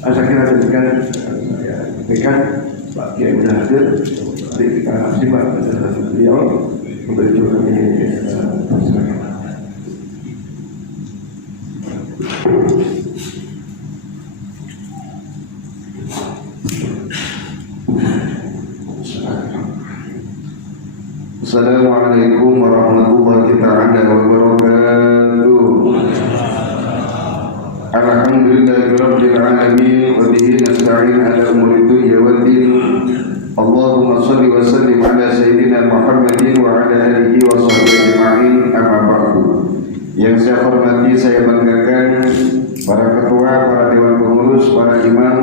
Saya kira demikian saya sampaikan. Pak Kiai sudah hadir. Mari kita simak penjelasan beliau untuk itu kami persilakan. Assalamualaikum warahmatullahi ta'ala wabarakatuh. Alhamdulillahirabbil alamin wa bihi nasta'in ala umuri dunya waddin. Allahumma shalli wa sallim ala sayyidina Muhammadin wa ala alihi wa sahbihi ajma'in. Amma ba'du. Yang saya hormati, saya banggakan para ketua, para dewan pengurus, para imam,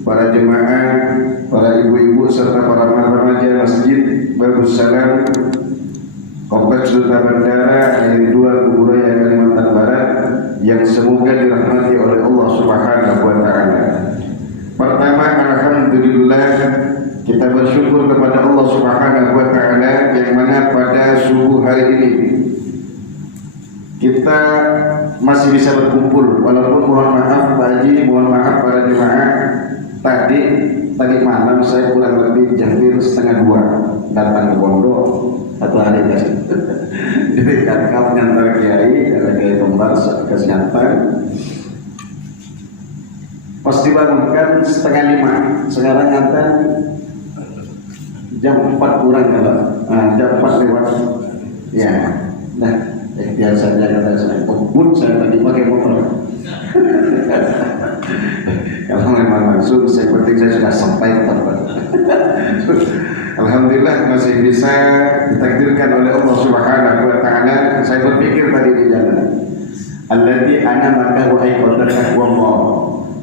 para jemaah, para ibu-ibu serta para remaja masjid Babus Salam Kompleks Duta Bandara Air 2 Kuburaya Kalimantan Barat yang semoga dirahmati oleh Allah Subhanahu wa taala. Pertama, alhamdulillah kita bersyukur kepada Allah Subhanahu wa taala yang mana pada subuh hari ini kita masih bisa berkumpul, walaupun mohon maaf Pak Haji, mohon maaf para jemaah, tadi malam saya kurang lebih jam 1:30 datang ke pondok atau hari ini jadi kakak nyantar kiai, ada kiai kembar kasih nyantar. Pas dibangunkan 4:30, sekarang nyantar jam 4 kurang kalau jam 4 lewat ya. Nah, biasanya kata saya kebun, saya tadi pakai motor. Kalau memang langsung saya penting saya sudah sampai ke tempat. Alhamdulillah masih bisa ditakdirkan oleh Allah Subhanahu wa taala. Saya berpikir tadi di jalan. Alladzi ana maka wa aiqadaka wallah.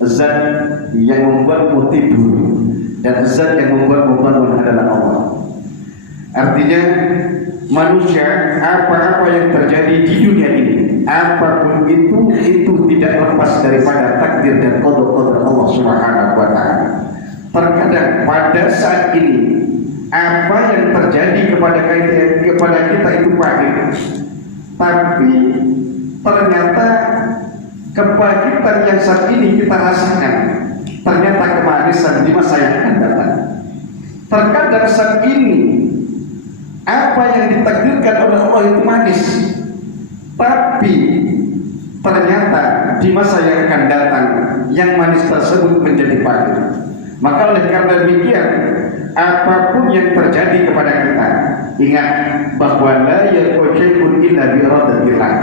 Zat yang membuatmu tidur dan zat yang membuatmu bangun adalah Allah. Artinya manusia, apa-apa yang terjadi di dunia ini, apapun itu tidak lepas daripada takdir dan qada Allah Subhanahu wa taala. Terkadang pada saat ini apa yang terjadi kepada kita itu pahit, tapi ternyata kepahitan yang saat ini kita rasakan ternyata kemanisan di masa yang akan datang. Terkadang saat ini apa yang ditakdirkan oleh Allah itu manis, tapi ternyata di masa yang akan datang yang manis tersebut menjadi pahit. Maka oleh karena demikian, apapun yang terjadi kepada kita, ingat bahwa la yaqulu illa bi iradatillah.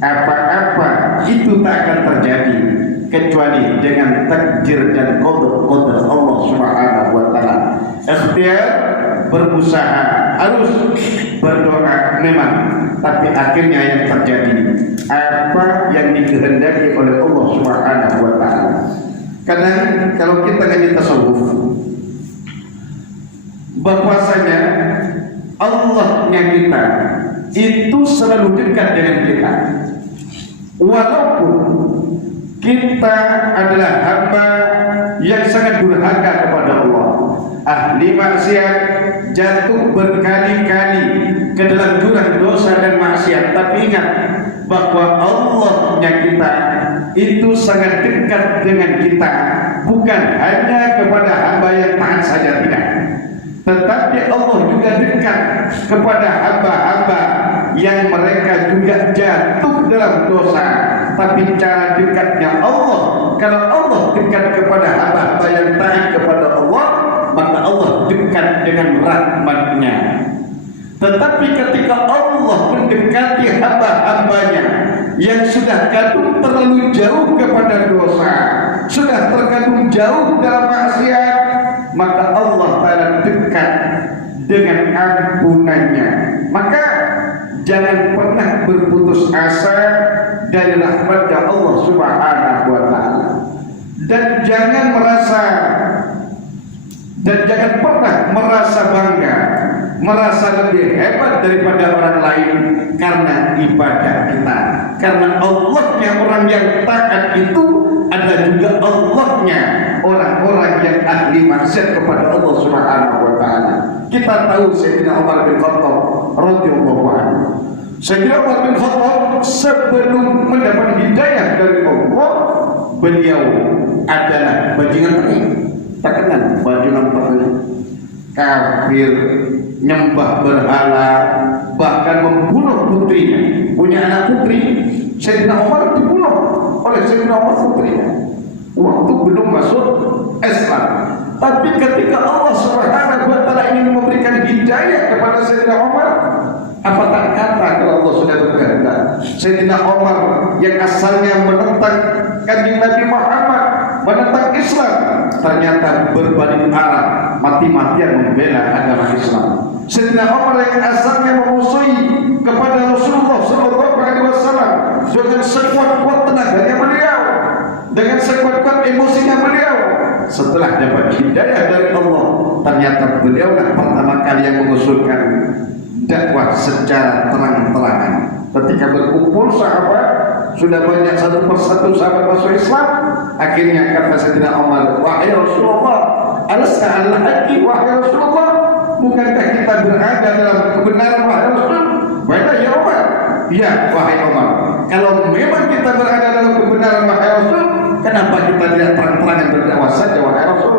Apa-apa itu tak akan terjadi kecuali dengan takdir dan qadar Allah Subhanahu wa taala. Ikhtiar, berusaha, harus berdoa memang, tapi akhirnya yang terjadi apa yang dikehendaki oleh Allah Subhanahu wa taala. Karena kalau kita ngaji tasawuf, bahwasanya Allahnya kita itu selalu dekat dengan kita, walaupun kita adalah hamba yang sangat durhaka kepada Allah, ahli maksiat, jatuh berkali-kali ke dalam jurang dosa dan maksiat, tapi ingat bahwa Allahnya kita itu sangat dekat dengan kita, bukan hanya kepada hamba yang taat saja, tidak, tetapi Allah juga dekat kepada hamba-hamba yang mereka juga jatuh dalam dosa. Tapi cara dekatnya Allah, kalau Allah dekat kepada hamba-hamba yang taat kepada Allah, maka Allah dekat dengan rahmat-Nya. Tetapi ketika Allah mendekati hamba-hambanya yang sudah kadung terlalu jauh kepada dosa, sudah terkadung jauh dalam maksiat, maka Allah Ta'ala dekat dengan ampunannya. Maka jangan pernah berputus asa dari rahmat Allah Subhanahu wa taala. Dan jangan pernah merasa bangga, merasa lebih hebat daripada orang lain karena ibadah kita. Karena Allahnya orang yang taat itu adalah juga Allahnya orang-orang yang ahli maksiat kepada Allah Subhanahu wa taala. Kita tahu Sayyidina Umar bin Khattab radhiyallahu anhu. Sayyidina Umar bin Khattab sebelum mendapat hidayah dari Allah, beliau adalah bajingan tengik. Terkenal bajingan tengik, kafir, nyembah berhala, bahkan membunuh putrinya. Punya anak putri, Sayyidina Umar dibunuh oleh Sayyidina Umar putrinya waktu belum masuk Islam. Tapi ketika Allah Subhanahu wa taala ingin memberikan hidayah kepada Sayyidina Umar, apa tak kata kalau Allah sudah berkehendak, Sayyidina Umar yang asalnya menentang Kanjeng Nabi Muhammad, menentang Islam, ternyata berbalik arah, mati-matian membela agama Islam. Sayyidina Umar yang asalnya memusuhi kepada Rasulullah sallallahu alaihi wasallam dengan sekuat-kuat tenaganya beliau, dengan sekuat-kuat emosinya beliau, setelah dapat hidayah dari Allah, ternyata beliaulah pertama kali yang mengusulkan dakwah secara terang-terangan. Ketika berkumpul sahabat, sudah banyak satu persatu sahabat masuk Islam, akhirnya kata Sayyidina Umar, wahai Rasulullah, alasna al-haqqi, wahai Rasulullah, bukankah kita berada dalam kebenaran, wahai Rasul? Bala ya Umar. Ya wahai Umar, kalau memang kita berada dalam kebenaran, wahai Rasul, kenapa kita tidak terang-terangan berdakwah saja, wahai Rasul?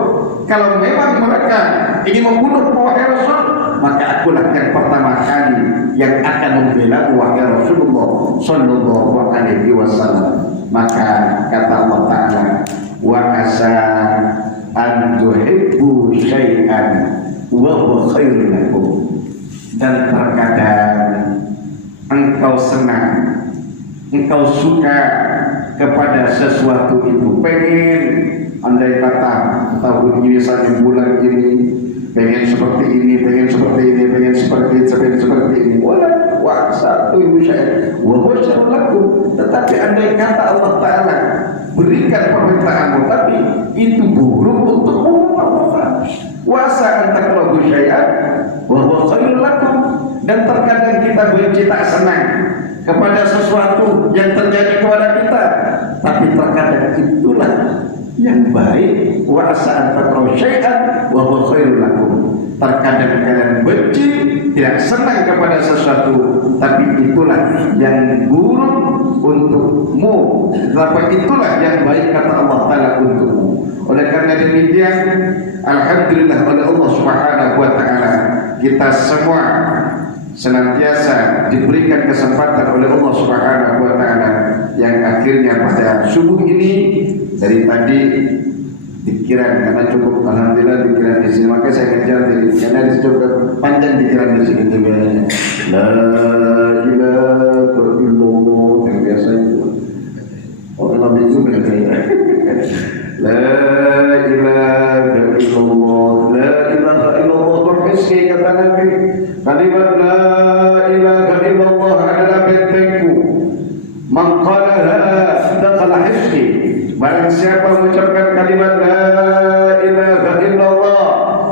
Kalau memang mereka ingin membunuh, wahai Rasul, maka akulah yang pertama kali yang akan membela, wahai Rasulullah sallallahu alaihi wasallam. Maka kata Allah Ta'ala, wa asa an tuhibbu syai'an wa huwa khairun lakum. Dan terkadang engkau senang, engkau suka kepada sesuatu itu, pengen, andai kata tahun ini misalnya bulan ini pengen seperti ini, pengen seperti ini, pengen seperti ini, pengen seperti ini. Wah, satu ibu saya, wah laku. Tetapi andai kata Allah Taala berikan permintaanmu, tapi itu buruk untukmu, wasa antakrahu syai'an wa huwa khairul lakum. Dan terkadang kita benci, tak senang kepada sesuatu yang terjadi kepada kita, tapi terkadang itulah yang baik, wa asa antakrahu syai'an wa huwa khairul lakum. Terkadang kalian benci, tidak senang kepada sesuatu, tapi itulah yang buruk untukmu, tapi itulah yang baik kata Allah Ta'ala untukmu. Oleh karena demikian, alhamdulillah oleh Allah Subhanahu wa taala, kita semua senantiasa diberikan kesempatan oleh Allah Subhanahu wa taala, yang akhirnya pada subuh ini dari tadi pikiran, karena cukup alhamdulillah pikiran di sini, maka saya kejar tadi karena di cukup panjang pikiran di sini sebenarnya. La ilaha illallah, yang biasa itu orang minggu berkata la ilaha illallah, la ilaha illallah berfisi, kata Nabi, kalimat la ilaha illallah adalah bentengku, man qalaha dakhala hisni. Barang siapa mengucapkan kalimat la ilaha illallah,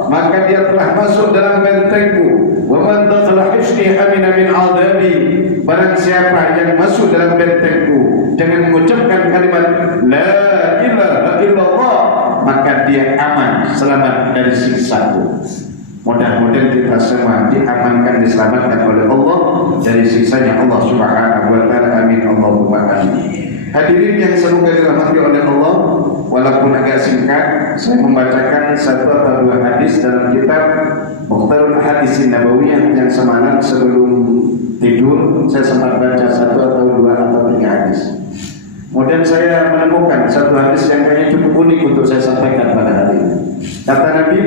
maka dia telah masuk dalam bentengku. Wa man dakhala hisni amina min adhabi. Barang siapa yang masuk dalam bentengku dengan mengucapkan kalimat la ilaha illallah, maka dia aman, selamat dari siksaku. Mudah-mudahan kita semua diamankan, diselamatkan oleh Allah dari siksanya Allah Subhanahu wa taala. Amin Allahumma amin. Hadirin yang semoga dirahmati oleh Allah, walaupun agak singkat, saya membacakan satu atau dua hadis dalam kitab Mukhtarul Hadisin Nabawiyah yang semalam sebelum tidur saya sempat baca satu atau dua atau tiga hadis. Kemudian saya menemukan satu hadis yang kayaknya cukup unik untuk saya sampaikan pada hari ini. Kata Nabi,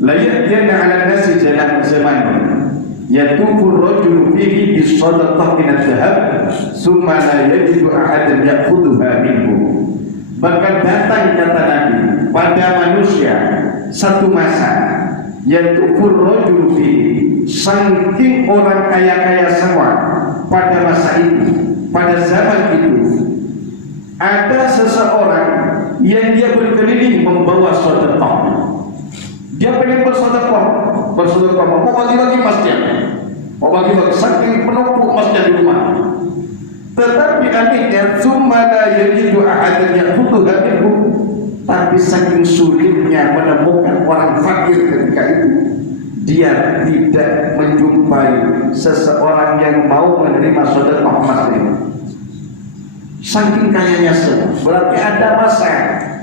la ya'tiyanna 'ala nasi zaman yatufur rajulu fihi bis-sadaqah min adh-dhahab summa la yajidu ahadan ya'khudhuha minhu. Bahkan datang, kata Nabi, pada manusia satu masa yatufur rajulu fihi, saking orang kaya-kaya semua pada masa itu, pada zaman itu, ada seseorang yang dia berkeliling membawa sedekah. Dia pengen bersedekah, mau bagi-bagi masjid, mau bagi-bagi, saking penumpuk masjid di rumah. Tetapi anehnya, summa la yajidu ahadan ya'khudhuha minhu, tapi saking sulitnya menemukan orang fakir ketika itu, dia tidak menjumpai seseorang yang mau menerima sedekah masjid. saking kayanya semua. Berarti ada masa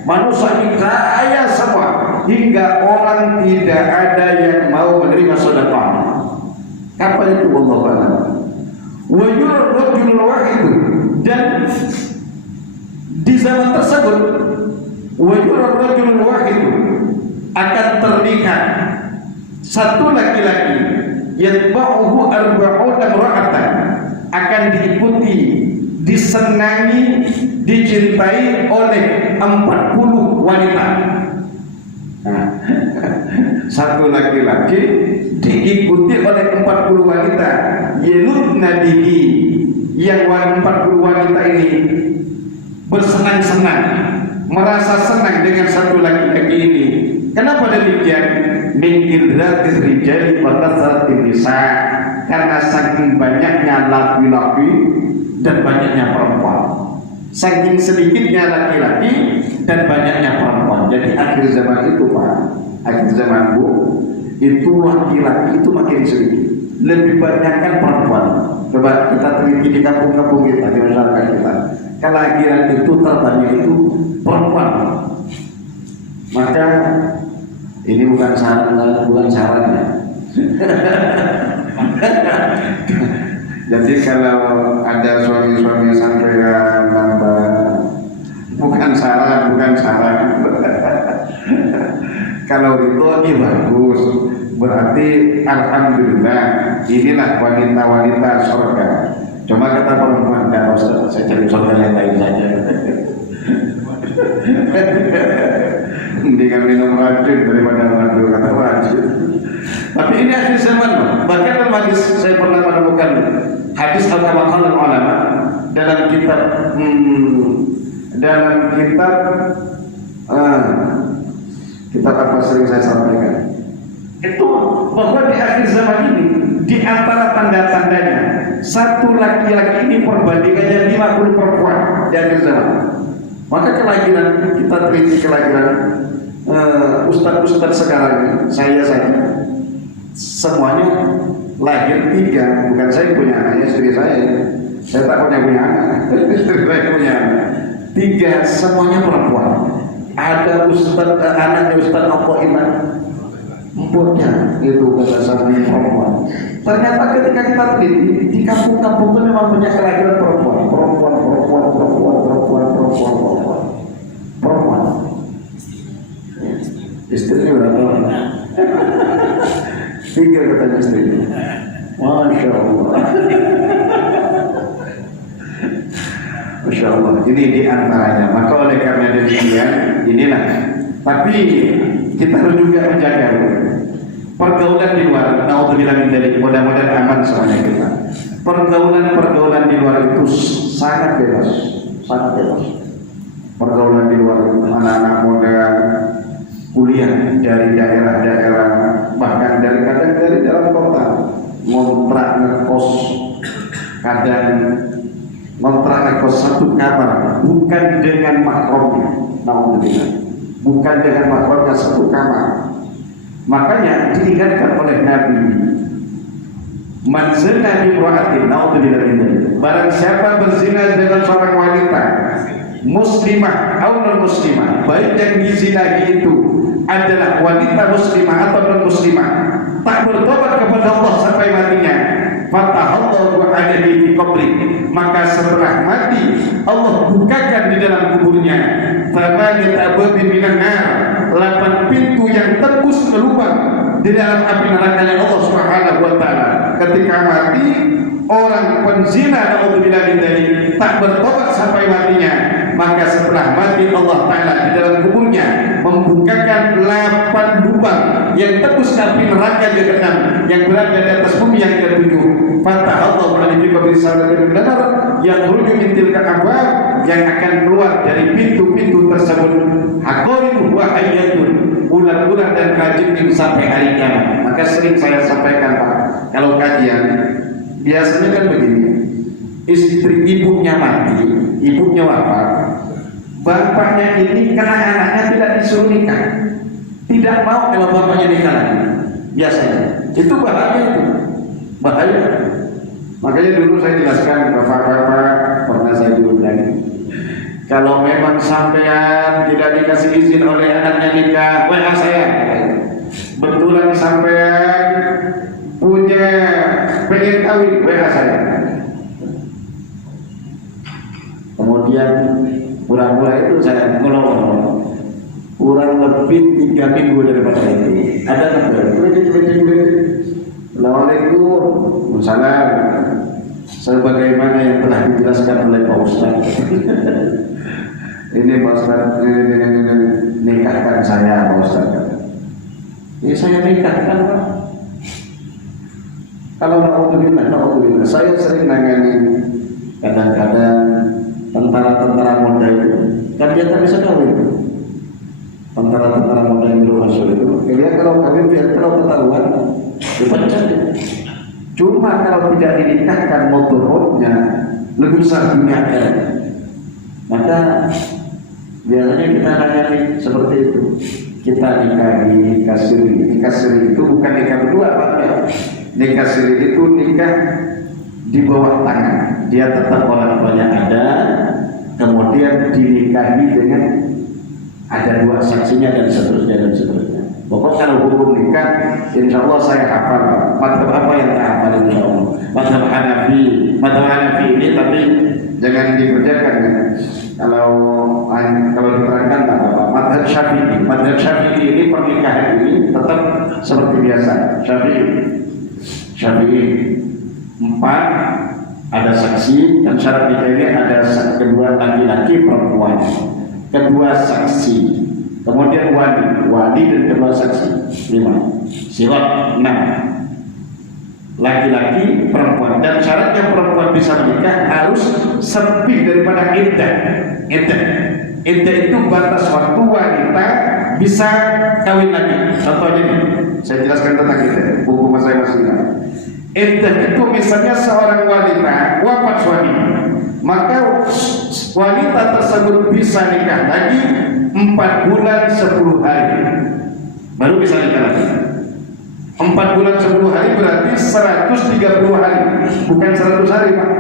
manusia ini kaya semua hingga orang tidak ada yang mau menerima sedekah. Kapan itu Allah Ta'ala? Wa yurrajulul wahid, dan di zaman tersebut wa yurrajulul wahid akan terlihat satu laki-laki yatba'uhu arba'una imra'atan, akan diikuti, disenangi, dicintai oleh 40 wanita. Nah, satu laki-laki diikuti oleh 40 wanita, yeludna bihi, yang 40 wanita ini bersenang-senang, merasa senang dengan satu laki-laki ini. Kenapa demikian? Min idratil rijali wa kasratin nisa, karena saking banyaknya laki-laki dan banyaknya perempuan, saking sedikitnya laki-laki dan banyaknya perempuan. Jadi akhir zaman itu Pak, akhir zaman Bu, itu laki-laki itu makin sedikit, lebih banyakkan perempuan. Coba kita teliti di kampung-kampung kita, di masyarakat kita, kelahiran itu terbanyak itu perempuan. Maka ini bukan saran ya. Jadi kalau ada suami-suami sampean nambah, bukan saran. Kalau itu ini bagus, berarti alhamdulillah inilah wanita-wanita surga. Cuma kata perempuan, enggak usah, saya cari surga yang lain saja. Mendingan minum racun daripada madu, kata racun. Tapi ini akhir zaman. Bahkan dalam hadis saya pernah menemukan hadis al-Kabaqal ulama dalam kitab apa sering saya sampaikan itu, bahwa di akhir zaman ini di antara tanda-tandanya satu laki-laki ini perbandingannya 50 perempuan di akhir zaman. Maka kelahiran, kita teliti kelahiran ustadz sekarang ini, saya semuanya lahir 3. Bukan saya punya anak, istri saya tak punya anak, istri saya punya anak 3, semuanya perempuan. Ada anaknya Ustadz Nopo Iman, emputnya itu kata sama perempuan. Ternyata ketika kita teliti di kampung-kampung itu memang banyak kelahiran perempuan. Istrinya berapa? 3 katanya istrinya. Masya Allah. Masya Allah. Ini di antaranya. Maka oleh karena demikian, inilah. Tapi kita harus juga menjaga pergaulan di luar. Naudzubillah min dzalik. Mudah-mudahan aman semuanya kita. Pergaulan di luar itu sangat bebas. Pergaulan di luar, anak-anak muda kuliah dari daerah-daerah, bahkan dari dalam kota, ngontrak ngekos, kadang ngontrak ngekos satu kamar, bukan dengan mahramnya, bukan dengan mahramnya satu kamar. Makanya diingatkan oleh Nabi, man zina bi imra'atin, naudzubillah min dzalik, barang siapa berzina dengan seorang wanita muslimah atau non muslimah, baik yang dizinahi itu adalah wanita muslimah atau non muslimah, tak bertobat kepada Allah sampai matinya, fatahallahu alaihi fi qabri, maka setelah mati Allah bukakan di dalam kuburnya thamaniyat abwabin minan nar, 8 pintu yang tembus ke lubang di dalam api neraka Allah Subhanahu wa taala. Ketika mati orang penzina, naudzubillah min dzalik, tak bertobat sampai matinya, maka setelah mati Allah Ta'ala di dalam kuburnya membukakan 8 lubang yang tembus ke api neraka jahanam yang berada di atas bumi yang ke-7. Fatahallahu alaihi wa sallam yang merujuk mintil ka'abah, yang akan keluar dari pintu-pintu tersebut haqqarin wa hayyatun, ular-ular dan rajin sampai hari kiamat. Maka sering saya sampaikan Pak, kalau kajian biasanya kan begini, istri ibunya mati, ibunya wafat, bapaknya ini karena anaknya tidak disuruh nikah, tidak mau kalau bapaknya nikah lagi. Biasanya itu bahaya. Makanya dulu saya jelaskan, bapak-bapak pernah mana saya diundang. Kalau memang sampean tidak dikasih izin oleh anaknya nikah, WA saya. Betulan sampean punya pengen kawin, WA saya. Kemudian pura-pura itu saya ngomong kurang lebih 3 minggu daripada itu. Ada nomor. Assalamualaikum. Salam. Sebagaimana yang telah dijelaskan oleh Pak Ustaz. Ini Pak Ustaz, nikahkan saya Pak Ustaz. Ya saya nikahkan Pak. Kalau na'udzubillah, saya sering nangani kadang-kadang tentara-tentara muda itu kan dia tak bisa kawin. Tentara-tentara muda yang belum masuk itu, dia kalau kawin biar kalau ketahuan dipecat. Cuma kalau tidak dinikahkan motornya lebih besar dunia akhirat. Maka biasanya kita nangani seperti itu. Kita nikahi kasiri. Nikah siri itu bukan nikah berdua, Pak. Nikah siri itu nikah di bawah tangan. Dia tetap orang tuanya ada, kemudian dinikahi dengan ada 2 saksinya dan seterusnya dan seterusnya. Pokoknya kalau hukum nikah, insya Allah saya hafal. Madhab apa yang tak hafal insya Allah. Madhab Hanafi ini tapi jangan dikerjakan ya. Kalau diterangkan tak apa. Madhab Syafi'i ini pernikahan ini tetap seperti biasa. Syafi'i 4 ada saksi dan syarat nikah ini ada kedua laki-laki perempuan, kedua saksi, kemudian wali dan kedua saksi 5, sirat 6, laki-laki perempuan, dan syaratnya perempuan bisa menikah harus lebih daripada iddah. Iddah itu batas waktu wanita bisa kawin lagi. Contohnya ini, saya jelaskan tentang iddah, hukum masing-masing. Iddah itu misalnya seorang wanita wafat suami, maka wanita tersebut bisa nikah lagi 4 bulan 10 hari baru bisa nikah lagi. 4 bulan 10 hari berarti 130 hari, bukan 100 hari Pak,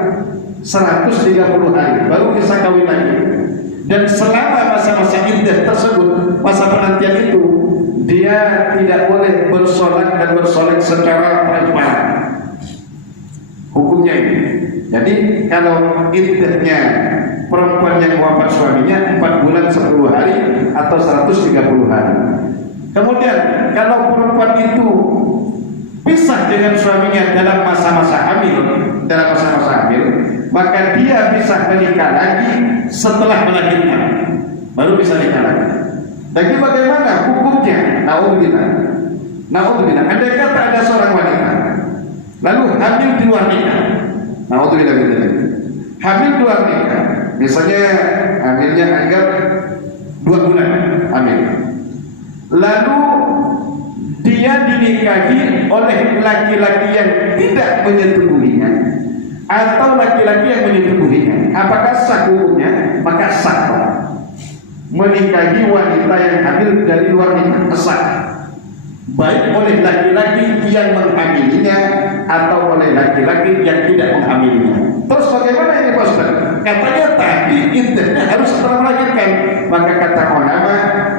130 hari baru bisa kawin lagi. Dan selama masa-masa iddah tersebut, masa penantian itu, dia tidak boleh bersolat dan bersolek secara transparan. Hukumnya ini. Jadi kalau iddahnya perempuan yang wafat suaminya 4 bulan 10 hari atau 130 hari. Kemudian kalau perempuan itu pisah dengan suaminya dalam masa-masa hamil, maka dia bisa menikah lagi setelah melahirkan, baru bisa nikah lagi. Tapi bagaimana hukumnya? Naudzubillah. Andai kata ada seorang wanita lalu hamil di luar nikah, naudzubillah, hamil di luar nikah, misalnya hamilnya anggap 2 bulan hamil, lalu dia dinikahi oleh laki-laki yang tidak menyetubuhinya atau laki-laki yang menyetubuhinya, apakah sah hukumnya? Maka sah. Menikahi wanita yang hamil dari luar nikah sah, baik oleh laki-laki yang menghamilinya atau oleh laki-laki yang tidak menghamilinya. Terus bagaimana ini Pak Ustaz? Katanya tadi iddahnya harus setelah melahirkan. Maka kata ulama,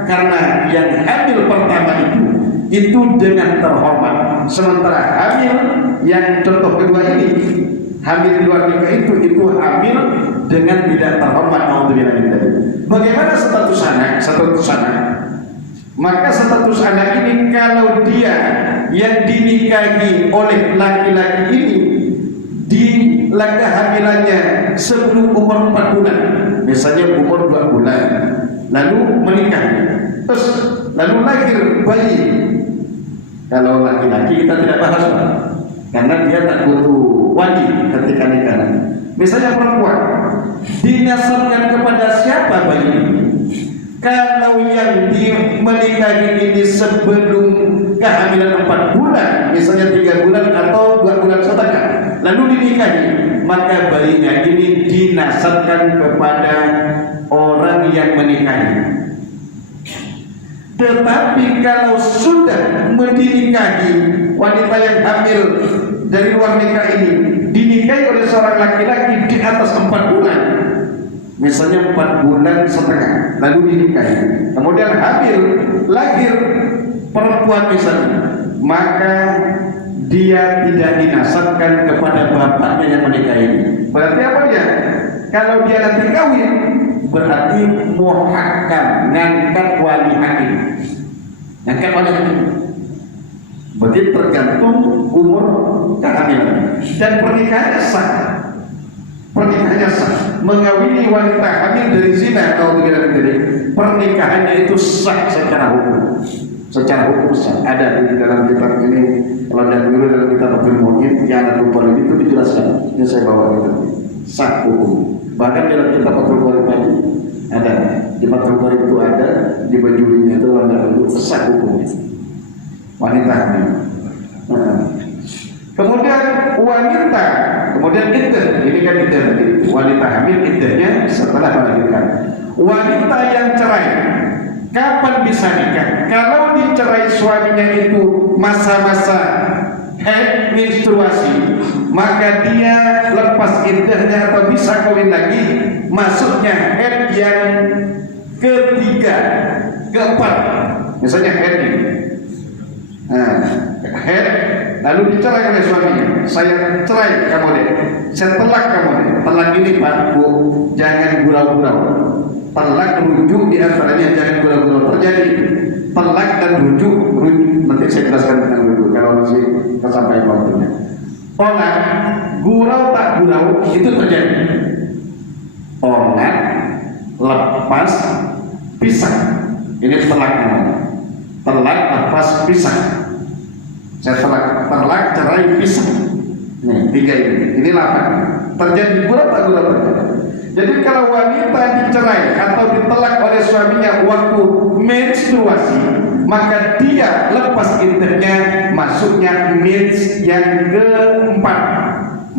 karena yang hamil pertama itu dengan terhormat, sementara hamil yang contoh kedua ini, hamil di luar nikah itu hamil dengan tidak terhormat. Bagaimana status anak? Maka status anak ini kalau dia yang dinikahi oleh laki-laki ini di kehamilannya sebelum umur 4 bulan, misalnya umur 2 bulan, lalu menikah, terus lalu lahir bayi. Kalau laki-laki kita tidak bahas, karena dia tak butuh wali ketika nikah. Misalnya perempuan dinasabkan kepada siapa bayi ini? Kalau yang menikahi ini sebelum kehamilan 4 bulan, misalnya 3 bulan atau 2 bulan setengah, lalu dinikahi, maka bayinya ini dinasabkan kepada orang yang menikahi. Tetapi kalau sudah dinikahi wanita yang hamil dari luar nikah ini, dinikahi oleh seorang laki-laki di atas 4 bulan, misalnya 4 bulan setengah, lalu dinikahi, kemudian hamil, lahir perempuan misalnya, maka dia tidak dinasabkan kepada bapaknya yang menikahi. Berarti apa dia? Kalau dia nanti kawin, berarti muhakkam, ngangkat wali hakim. Ngangkat wali hakim. Berarti tergantung umur kehamilan. Dan pernikahannya sah. Pernikahannya sah. Mengawini wanita hamil dari zina atau tidak dari pernikahannya itu sah secara hukum. Secara hukum sah. Ada di dalam kitab ini. Kalau dahulu dalam kitab Abdul Mu'in yang ada lupa itu dijelaskan. Ini saya bawa itu. Sah hukum. Bahkan dalam kitab Fathul Bari tadi ada, di Fathul Bari itu ada, di bajulinya itu ada itu sah hukumnya. Wanita hamil. Kemudian wanita, kemudian iddah, ini kan iddah tadi. Wanita hamil iddahnya setelah melahirkan. Wanita yang cerai, kapan bisa nikah? Kalau dicerai suaminya itu masa-masa haid menstruasi, maka dia lepas iddahnya atau bisa kawin lagi, masuknya haid yang ketiga, keempat, misalnya haid ini. Haid lalu dicerai oleh suaminya, saya cerai kamu deh, saya telak kamu deh. Telak ini Pak Bu, jangan gurau-gurau. Telak rujuk di antaranya jangan gurau-gurau. Terjadi telak dan rujuk nanti saya jelaskan tentang rujuk kalau masih tersampai waktunya. Onak, gurau tak gurau itu terjadi. Onak, lepas, pisah. Ini telak namanya. Telak, lepas, pisah. Saya telak, cerai, pisah. Nih, 3 ini. Ini 8. Terjadi gurau tak gurau terjadi. Jadi kalau wanita dicerai atau ditelak oleh suaminya waktu menstruasi, maka dia lepas iddahnya, masuknya mens yang keempat.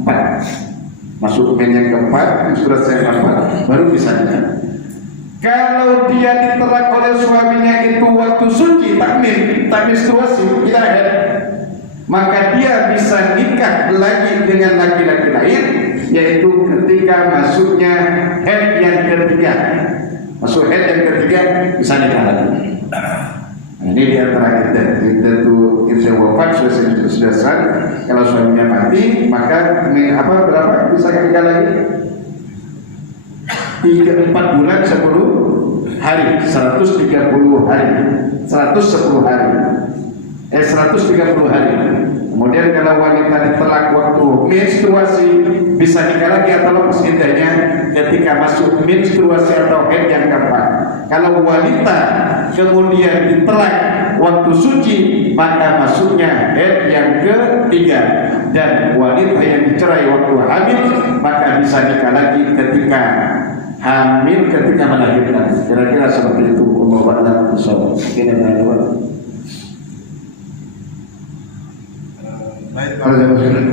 4. Masuk mens yang keempat, surat saya keempat, baru bisa nikah. Kalau dia ditelak oleh suaminya itu waktu suci, tak menstruasi, tidak haid, maka dia bisa nikah lagi dengan laki-laki lain, yaitu ketika masuknya haid yang ketiga. Masuk haid yang ketiga bisa nikah lagi. Ini di antara kita tuh kita wafat sudah sah. Kalau suaminya mati, maka berapa bisa nikah lagi? 4 bulan 10 hari, 130 hari, 110 hari. 130 hari. Kemudian kalau wanita ditelak waktu menstruasi bisa nikah lagi atau lepas iddahnya ketika masuk menstruasi atau haid yang keempat. Kalau wanita kemudian ditelak waktu suci, maka masuknya haid yang ketiga. Dan wanita yang dicerai waktu hamil, maka bisa nikah lagi ketika hamil, ketika melahirkan. Kira-kira seperti itu. Allah a'lam bishawab. Ini adalah baik, para jamaah sekalian,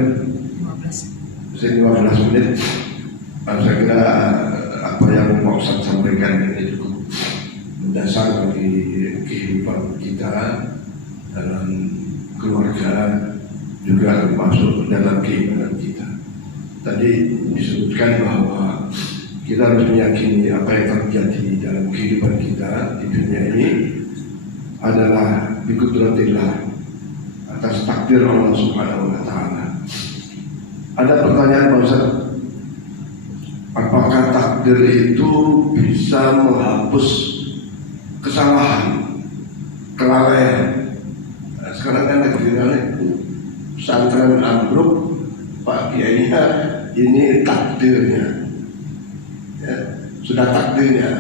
15 menit. Saya kira apa yang mau saya sampaikan ini cukup mendasar bagi kehidupan kita dalam keluarga, juga termasuk dalam keimanan kita. Tadi disebutkan bahwa kita harus meyakini apa yang terjadi dalam kehidupan kita di dunia ini adalah biqudratillah, atas takdir Allah Subhanahu wa Ta'ala. Ada pertanyaan Pak Ustaz, apakah takdir itu bisa menghapus kesalahan, kelalaian? Nah, sekarang kan lagi viralnya pesantren ambruk, Pak Kiainya ini takdirnya, ya, sudah takdirnya.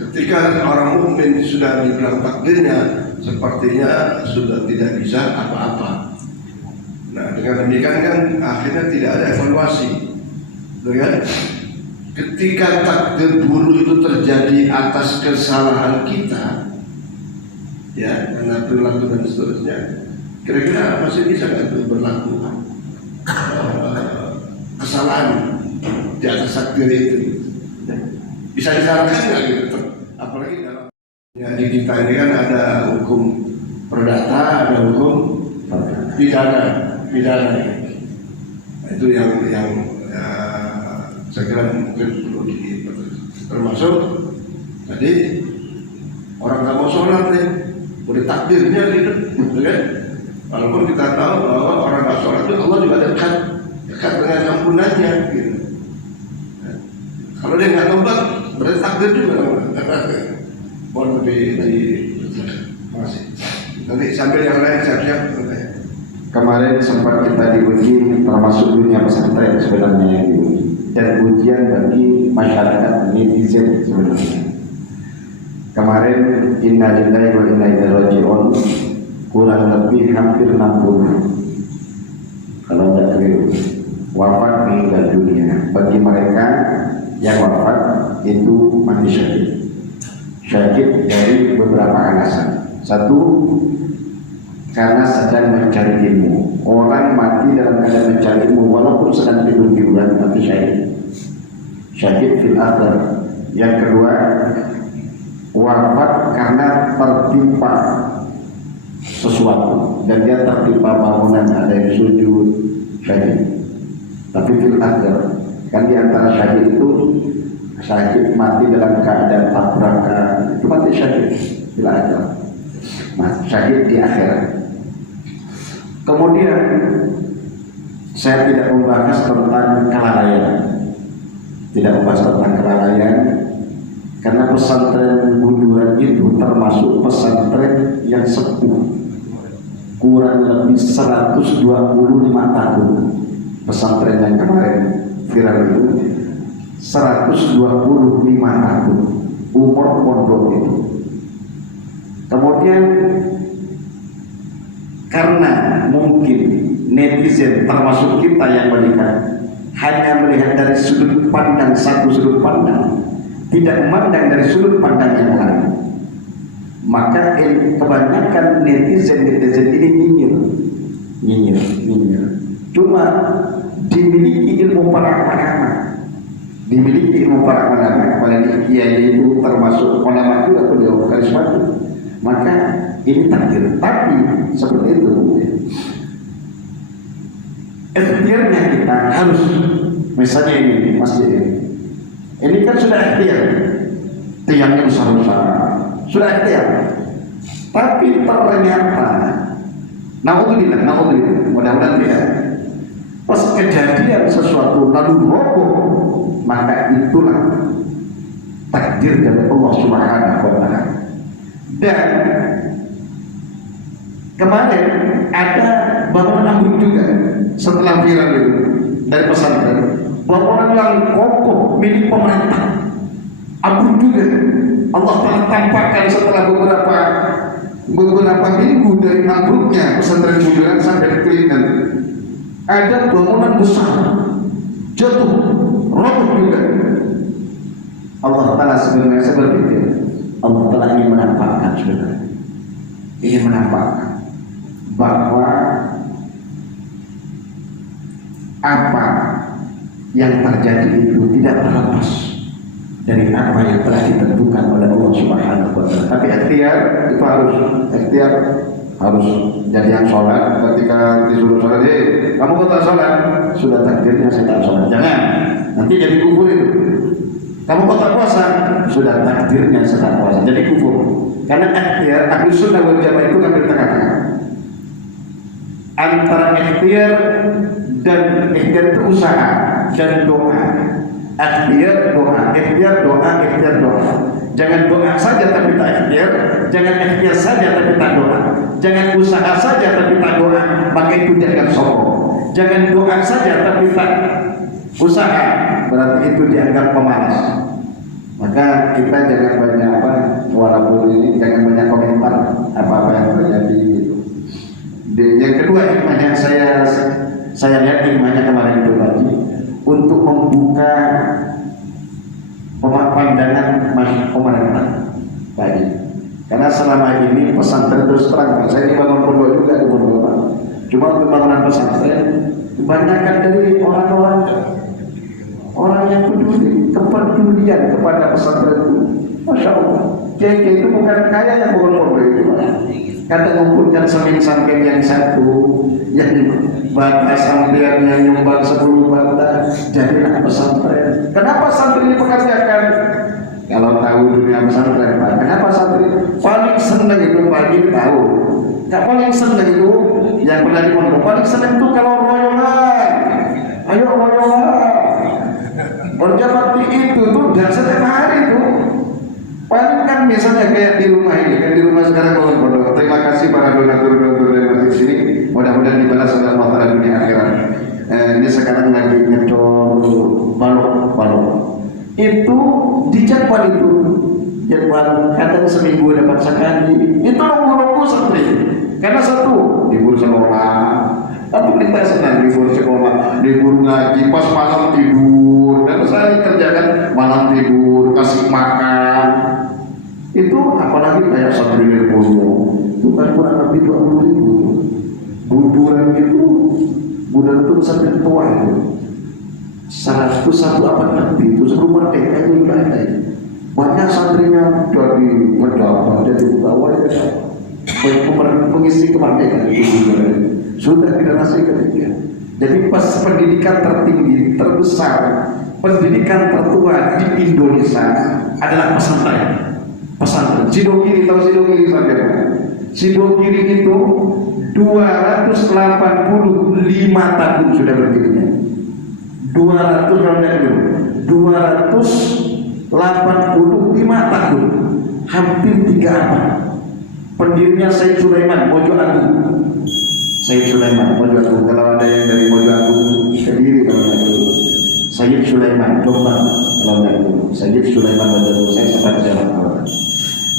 Ketika orang mukmin sudah dibilang takdirnya, sepertinya sudah tidak bisa apa-apa. Nah, dengan demikian kan akhirnya tidak ada evaluasi, kan? Ketika takdir buruk itu terjadi atas kesalahan kita, ya, karena perilaku dan seterusnya, kira-kira masih bisa nggak itu berlaku kesalahan di atas takdir itu? Bisa disalahkan nggak gitu? Apalagi dalam ya, di kita ini kan ada hukum perdata, ada hukum pidana. Nah, itu yang saya kira mungkin perlu diperhatikan. Termasuk tadi orang nggak mau sholat nih, udah takdirnya gitu, kan? Walaupun kita tahu bahwa orang nggak sholat itu Allah juga dekat dengan ampunannya, gitu. Nah, kalau dia nggak tobat, berarti takdir juga. Mohon lebih masih. Nanti sambil yang lain siap-siap. Kemarin sempat kita diuji termasuk dunia pesantren sebenarnya yang diuji, dan ujian bagi masyarakat netizen sebenarnya. Kemarin innalillahi wa inna ilaihi raji'un kurang lebih hampir 60 kalau tidak keliru wafat meninggal dunia. Bagi mereka yang wafat itu mati syahid. Syahid dari beberapa alasan. Satu, karena sedang mencari ilmu. Orang mati dalam keadaan mencari ilmu walaupun sedang tidur-tiduran mati syahid. Syahid fil akhir. Yang kedua, wafat karena tertimpa sesuatu dan dia tertimpa bangunan, ada yang sujud, syahid. Tapi fil akhir, kan di antara syahid itu syahid mati dalam keadaan tabrakan, itu mati syahid fil akhir. Syahid di akhirat. Kemudian saya tidak membahas tentang kelalaian, karena pesantren Buduran itu termasuk pesantren yang sepuh, kurang lebih 125 tahun. Pesantren yang kemarin viral itu 125 tahun umur pondok itu. Kemudian karena mungkin netizen termasuk kita yang melihat hanya melihat dari sudut pandang satu sudut pandang, tidak memandang dari sudut pandang yang lain, maka kebanyakan netizen ini nyinyir. Cuma dimiliki ilmu para ulama, apalagi kiai itu termasuk ulama juga, beliau karismatik. Maka ini takdir. Tapi seperti itu, ikhtiarnya kita harus, misalnya ini masjid ini kan sudah ikhtiar, tiangnya besar-besar, sudah ikhtiar. Tapi ternyata naudzubillah, mudah-mudahan tidak, pas kejadian sesuatu lalu roboh, maka itulah takdir dari Allah Subhanahu wa Ta'ala. Dan kemarin ada bangunan ambruk juga setelah viral itu dari pesantren, bangunan yang kokoh milik pemerintah ambruk juga. Allah telah tampakkan setelah beberapa minggu dari ambruknya pesantren Buduran sampai Clinton, ada bangunan besar jatuh roboh juga. Allah Ta'ala sebenarnya seperti itu. Allah Ta'ala ingin menampakkan bahwa apa yang terjadi itu tidak terlepas dari apa yang telah ditentukan oleh Allah Subhanahu wa Ta'ala. Tapi ikhtiar itu harus jadi yang sholat. Ketika disuruh sholat, kamu kok tak sholat? Sudah takdirnya saya tak sholat. Jangan, nanti jadi kufur itu. Kamu kok tak puasa? Sudah takdirnya saya tak puasa, jadi kufur. Karena ikhtiar, ahli sunnah wal jamaah itu ngambil tengah-tengah antara ikhtiar dan ikhtiar itu usaha dan doa. Ikhtiar doa. Jangan doa saja tapi tak ikhtiar, jangan ikhtiar saja tapi tak doa, jangan usaha saja tapi tak doa, maka itu dianggap sombong. Jangan doa saja tapi tak usaha, berarti itu dianggap pemalas. Maka kita jangan banyak walaupun ini jangan banyak komentar apa-apa yang terjadi gitu. Yang kedua, hikmahnya saya lihat hikmahnya kemarin itu tadi untuk membuka pandangan pemerintah tadi. Karena selama ini pesantren terus terang, saya ini bangun pondok juga di pondok. Cuma untuk bangunan pesantren kebanyakan dari orang yang peduli, kepedulian kepada pesantren itu, masya Allah. Kiai itu bukan kaya yang bangun pondok itu, kadang mengumpulkan samping yang satu, yang bata sampean yang nyumbang 10 bata, jadilah pesantren. Kenapa santri ini pekerjakan? Kalau tahu dunia pesantren, Pak. Kenapa santri? Paling seneng itu pagi tahu. Yang paling seneng itu yang pernah di pondok. Paling seneng itu kalau royongan. Ayo royongan. Kerja bakti itu tuh dan setiap hari itu. Paling kan misalnya kayak di rumah ini, kan di rumah sekarang kalau pondok. Terima kasih para donatur-donatur dari masjid sini. Mudah-mudahan dibalas oleh Allah Taala dunia akhirat. Ini sekarang lagi ngecor balok. Itu dijadwal itu. Jadwal kadang seminggu dapat sekali. Itu nunggu santri. Karena satu libur sekolah, atau kita senang libur sekolah, libur ngaji, pas malam tidur. Dan saya kerjakan malam tidur, kasih makan. Itu apalagi kayak santri Lirboyo. Itu kan kurang lebih 20.000. Buduran itu, buduran itu santri tua itu. Satu apa nanti itu sebelum merdeka itu ada. Banyak santrinya dari pejabat, jadi pegawai, pengisi kemerdekaan itu sudah generasi ketiga. Jadi pas pendidikan tertinggi, terbesar, pendidikan tertua di Indonesia adalah pesantren. Pesantren. Sidogiri, tahu Sidogiri saja? Sidogiri itu 285 tahun sudah berdirinya. 285 tahun, hampir 3 abad. Pendirinya Said Sulaiman Mojo Agung. Said Sulaiman Mojo Agung. Kalau ada yang dari Mojo Agung Kediri, kalau nggak dulu Said Sulaiman Jombang, kalau nggak dulu Said Sulaiman Mojo Agung. Saya sempat jalan awal.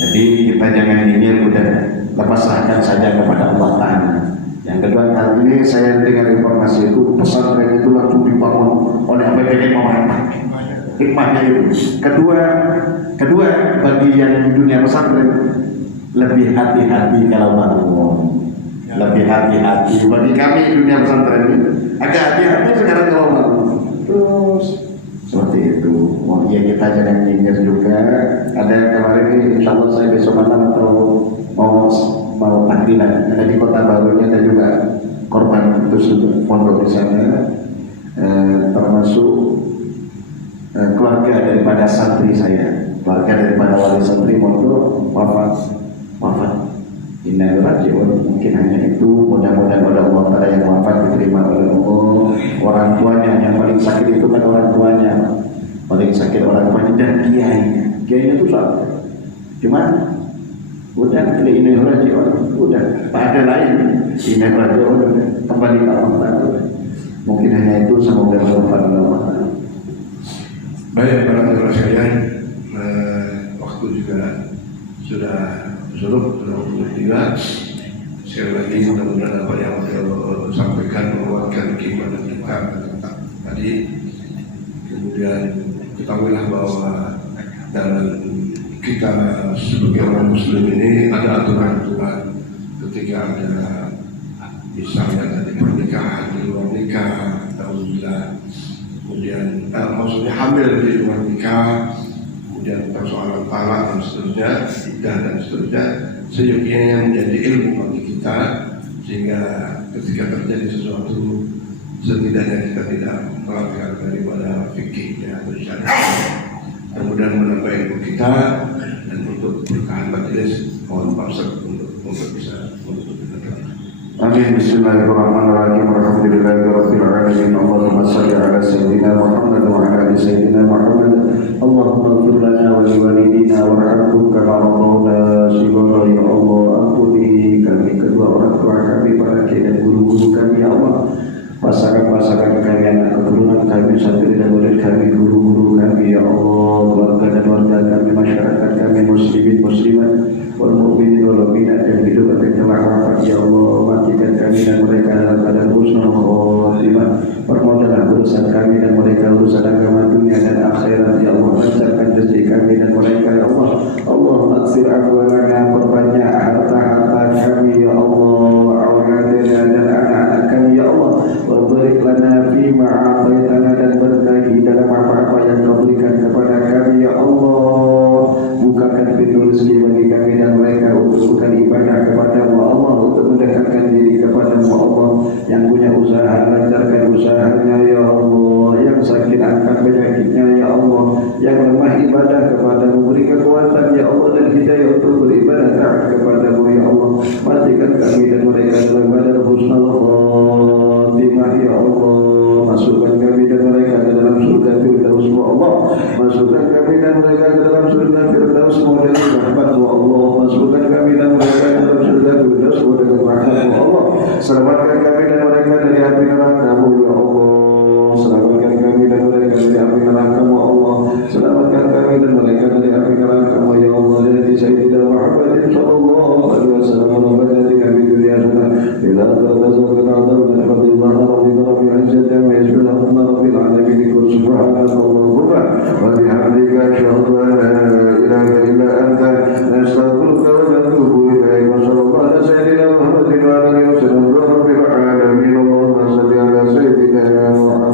Jadi kita jangan nyinyir, udah lepaskan saja kepada Allah Ta'ala. Yang kedua, kali ini saya dengar informasi itu pesantren itu langsung dibangun oleh APBD pemerintah. Hikmahnya itu. Kedua bagi yang di dunia pesantren lebih hati-hati kalau bangun. Lebih hati-hati bagi kami di dunia pesantren ini. Agak hati-hati sekarang kalau bangun. Terus seperti itu. Oh iya, kita jangan nyinyir juga. Ada kemarin ini, insya Allah saya besok malam atau mau takdiran, karena di kota barunya ada juga korban tersebut pondok di sana, termasuk keluarga daripada santri saya, keluarga daripada wali santri pondok wafat. Inna rajiun. Mungkin hanya itu. Mudah-mudahan oleh Allah Taala yang wafat diterima oleh Allah. Orang tuanya yang paling sakit itu kan orang tuanya, paling sakit orang tuanya dan kiainya itu sakit. Cuman udah ini rajiun, udah tak ada lain. Ini rajiun, kembali ke Allah Taala. Mungkin hanya itu. Semoga bermanfaat Allah Taala. Baik para jemaah sekalian, waktu juga sudah surut, sudah waktu 3. Sekali lagi mudah-mudahan apa yang beliau sampaikan menguatkan keimanan kita tadi. Kemudian ketahuilah bahwa dalam kita sebagai orang Muslim ini ada aturan-aturan ketika ada misalnya tadi pernikahan di luar nikah, kemudian maksudnya hamil di luar nikah, kemudian persoalan talak dan seterusnya, iddah dan seterusnya, seyogianya yang menjadi ilmu bagi kita sehingga ketika terjadi sesuatu setidaknya kita tidak melanggar daripada fikihnya atau syariat. Kemudian menambah ilmu kita, dan untuk berkahan majelis mohon maaf untuk bisa menutup kita. Amin. Bismillahirrahmanirrahim. Alhamdulillahirabbil alamin. Allahumma shalli ala sayyidina Muhammad wa ala ali sayyidina Muhammad. Allahumma ighfir lana wa liwalidina warhamhum kama rabbawna shighara. Ya Allah, ampuni kami, kedua orang tua kami, para kiai dan guru-guru kami, ya Allah. Pasangan-pasangan kami, anak keturunan kami, santri dan murid kami, guru-guru kami, ya Allah, keluarga dan warga kami, masyarakat kami, muslimin, muslimat, wal mu'minin wal mu'minat yang hidup dan telah wafat, ya Allah, matikan kami dan mereka dalam keadaan husnul khotimah. Permodalah urusan kami dan mereka, urusan agama dunia dan akhirat, ya Allah. Lancarkan rezeki kami dan mereka, ya Allah. Allahumma aksir afwalana, perbanyak harta-harta kami, ya Allah, auladana dan anak-anak kami, ya Allah. Wabarik lana fima a'taitana, dan berkahi dalam apa-apa yang kau berikan kepada kami, ya Allah. Bukakan pintu rezeki bagi kami dan mereka untuk bukan ibadah kepada-Mu, Allah, untuk mendekatkan diri kepada-Mu, Allah. Yang punya usaha, lancarkan usahanya, ya Allah. Yang sakit, angkat penyakitnya, ya Allah. Yang lemah ibadah kepada-Mu, kepadamu ya Allah. Matikan kami dan mereka dalam badan husnul khatimah ya Allah. Masukkan kami dan mereka ke dalam surga Firdaus ya Allah. Masukkan kami dan mereka ke dalam surga Firdaus dengan rahmat-Mu Allah. Masukkan kami dan mereka ke dalam surga Firdaus dengan rahmat-Mu Allah. Selamatkan kami dan mereka dari api neraka-Mu ya Allah. Selamatkan kami dan mereka dari api neraka-Mu Allah. Selamatkan kami dan mereka dari api neraka-Mu ya Allah. Dari Sayyidina Muhammadin sallallahu alaihi wasallam wa barik fi dunyana ila tazawwaj al-adab min fadlillah rabbil izzati wa yasbihu rabbil alamin subhanallahumma wa bihamdika asyhadu an la ilaha illa anta nastaghfiruka wa natubu ilaik wa sallallahu ala sayyidina Muhammadin wa alihi wa sallam rabbil alamin Allahumma salli ala sayyidina Muhammad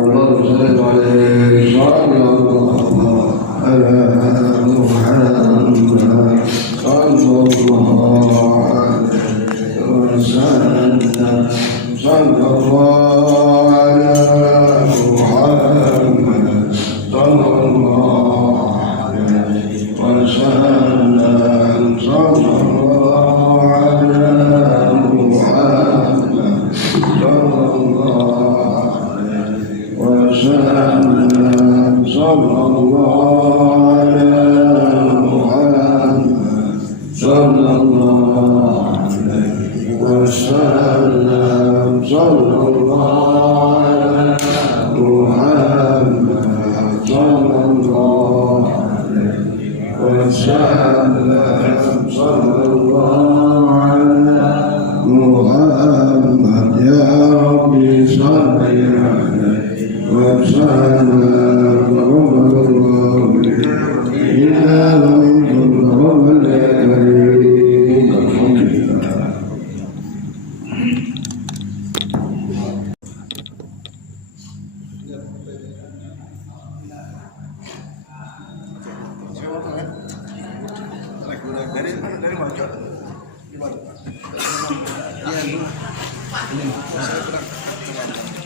Dari mana?